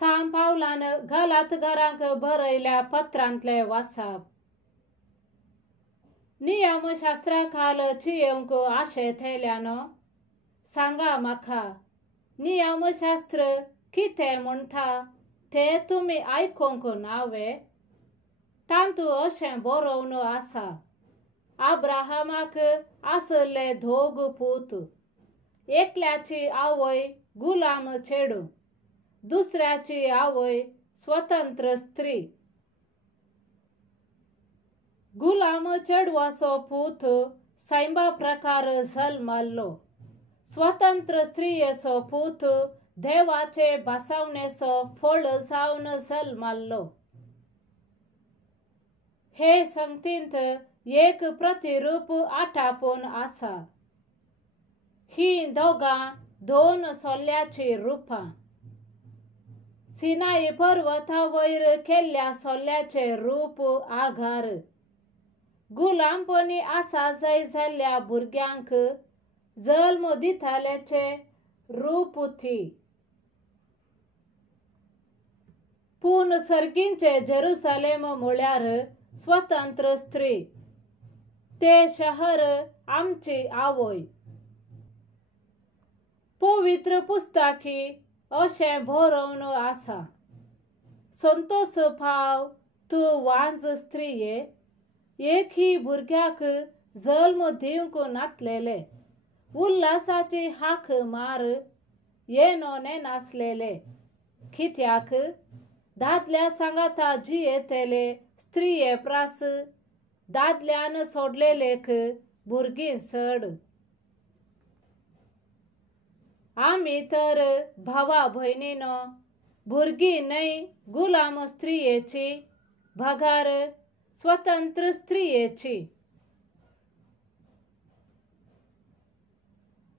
सांब पावलान गलातकारांक बरयल्या पत्रांतले वाचप. नियमशास्त्रा खाल चियेवंक आशे थेयल्यान सांगा म्हाका, नियमशास्त्र कितें म्हणटा ते तुमी आयकोंक नावे. तांतू अशें बरोवन आसा, अब्राहमाक आसले दोग पूत, एकल्याची आवय गुलाम चेडू, दुसऱ्याची आवय स्वतंत्र स्त्री. गुलाम चेडवाचो पूत सैंबा प्रकार जल्मलो. स्वतंत्र स्त्रियेचो पूत देवाचे बसवणेचो फळ जावन जल्मलो. हे संगतींत एक प्रतिरूप आटापून आसा. ही दोगां दोन सोल्याची रूपां. सिनाई पर्वता वयर केल्ल्या सोल्याचे रूप आगार. गुलामपणी आसा जाय जाल्ल्या भुरग्यांक जल्म दितालेचे रूप ती. पूण सर्गींचे जेरुसलेम म्हळ्यार स्वतंत्र स्त्री. ते शहर आमची आवय. पवित्र पुस्तकी अशें बरोवन आसा, संतोष पाव तूं वांज स्त्रिये, एकही भुरग्याक जल्म दिवंक नासलेले, उल्हासाची हाक मार, येनो नेनासलेले. कित्याक दादल्या सांगाता जियेतेले स्त्रिये प्रास, दादल्यान सोडलेलेक भुरगीं चड. आमी तर भावा भयणीनो भुरगीं न्हय गुलाम स्त्रियेची, भगार स्वतंत्र स्त्रियेची.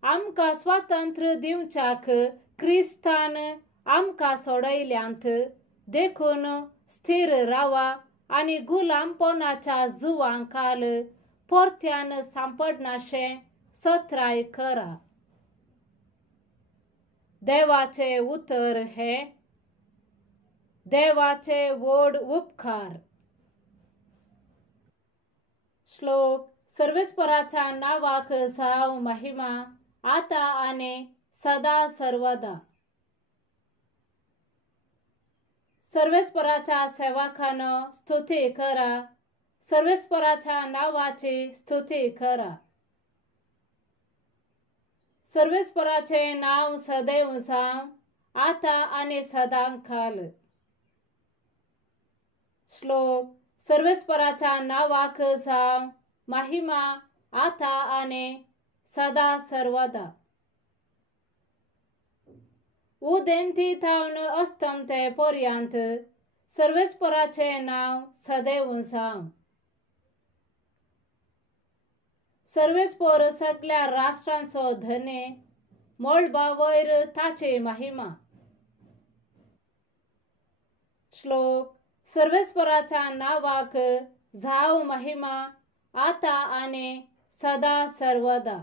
आमकां स्वातंत्र्य दिवच्याक क्रिस्तान आमकां सोडयल्यांत देखून स्थिर रावा आनी गुलामपणाच्या जुवांकाल परत्यान सांपडनाशें सत्राय करा. देवाचे उतर हे. देवाचे व्हड उपकार. श्लोक. सर्वेस्पराच्या नावाक जावं महिमा, आता आनी सदा सर्वदा. सर्वेस्पराच्या सेवकानो स्तुती करा. सर्वेस्पराच्या नावाची स्तुती करा. सर्वेस्पराचे नाव सदैव जावं, आता आनी सदांकाल. श्लोक. सर्वेस्पराच्या नावाक जावं महिमा, आता आनी सदा सर्वदा. उदेंती थावन अस्तमते पर्यंत सर्वेस्पराचे नाव सदैव जावं. सर्वेस्पर सगळ्या राष्ट्रांचो धने, मळबा वयर ताची महिमा. श्लोक. सर्वेस्पराच्या नावाक जावं महिमा, आता आनी सदा सर्वदा.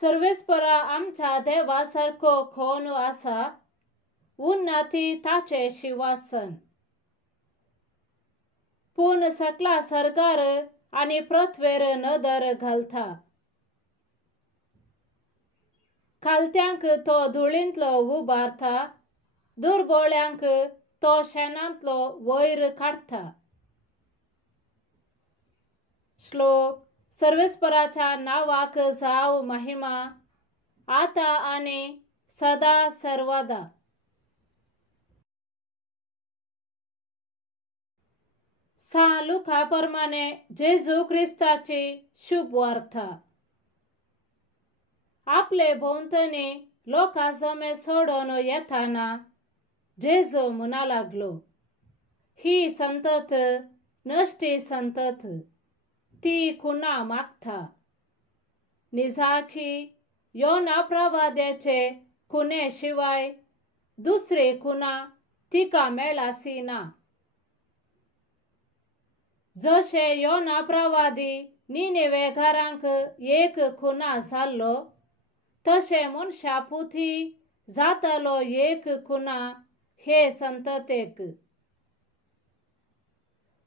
सर्वेस्परा आमच्या देवा सारको कोण आसा, उन्नती ताचे शिवासन. पूण सकला सरकार आनी पृथ्वेर नदर घालता. खालत्यांक तो धुळींतलो उबारता, दुर्बळ्यांक तो शेणांतलो वयर काडटा. श्लोक. सर्वेस्पराच्या नावाक जावं महिमा, आता आनी सदा सर्वदा. सा लुका प्रमाणे जेजू ख्रिस्ताची शुभ वार्ता. आपले भोंवतणी लोकां जमे सोडून येताना जेजू म्हणा लागलो, ही संतत नश्टी संतत ती खुना मागता. निजाखी योना प्रवाद्याचे खुने शिवाय दुसरे खुना तिका मेळासी ना. जशे योना प्रवादी निनेवे घरांक एक खुना जाल्लो, तशे मनशा पुती जातालो एक कुणा हे संततेक.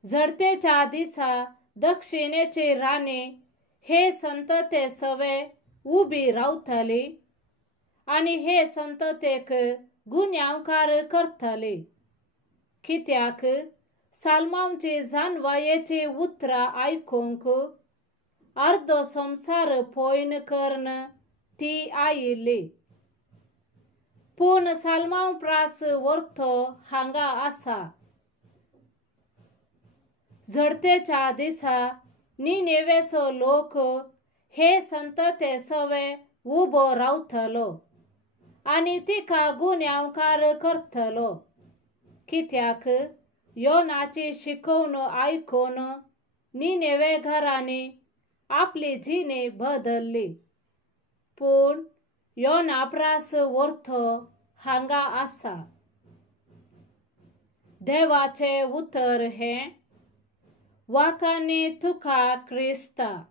झडतेच्या दिसा दक्षिणेची राणी हे संतते सवे उभी रावतली आणि हे संततेक गुन्यांवकार करतली. कित्याक सालमांची जानवायेची उतरां आयकूंक अर्धो संसार पोयन करन ती आयिल्ली. पूण सालमांव प्रास व्हरतो हांगा आसा. झडतेच्या दिसा निनेवेचो लोक हे संतते सवे उबो रावतलो आनी तिका गुन्यांवकार करतलो. कित्याक योनाची शिकवण आयकून निनेवे घरांनी आपली जिणे बदलली. पूण योना प्रास व्हरतो हांगा आसा. देवाचे उतर हें, वाकानी तुका क्रिस्ता.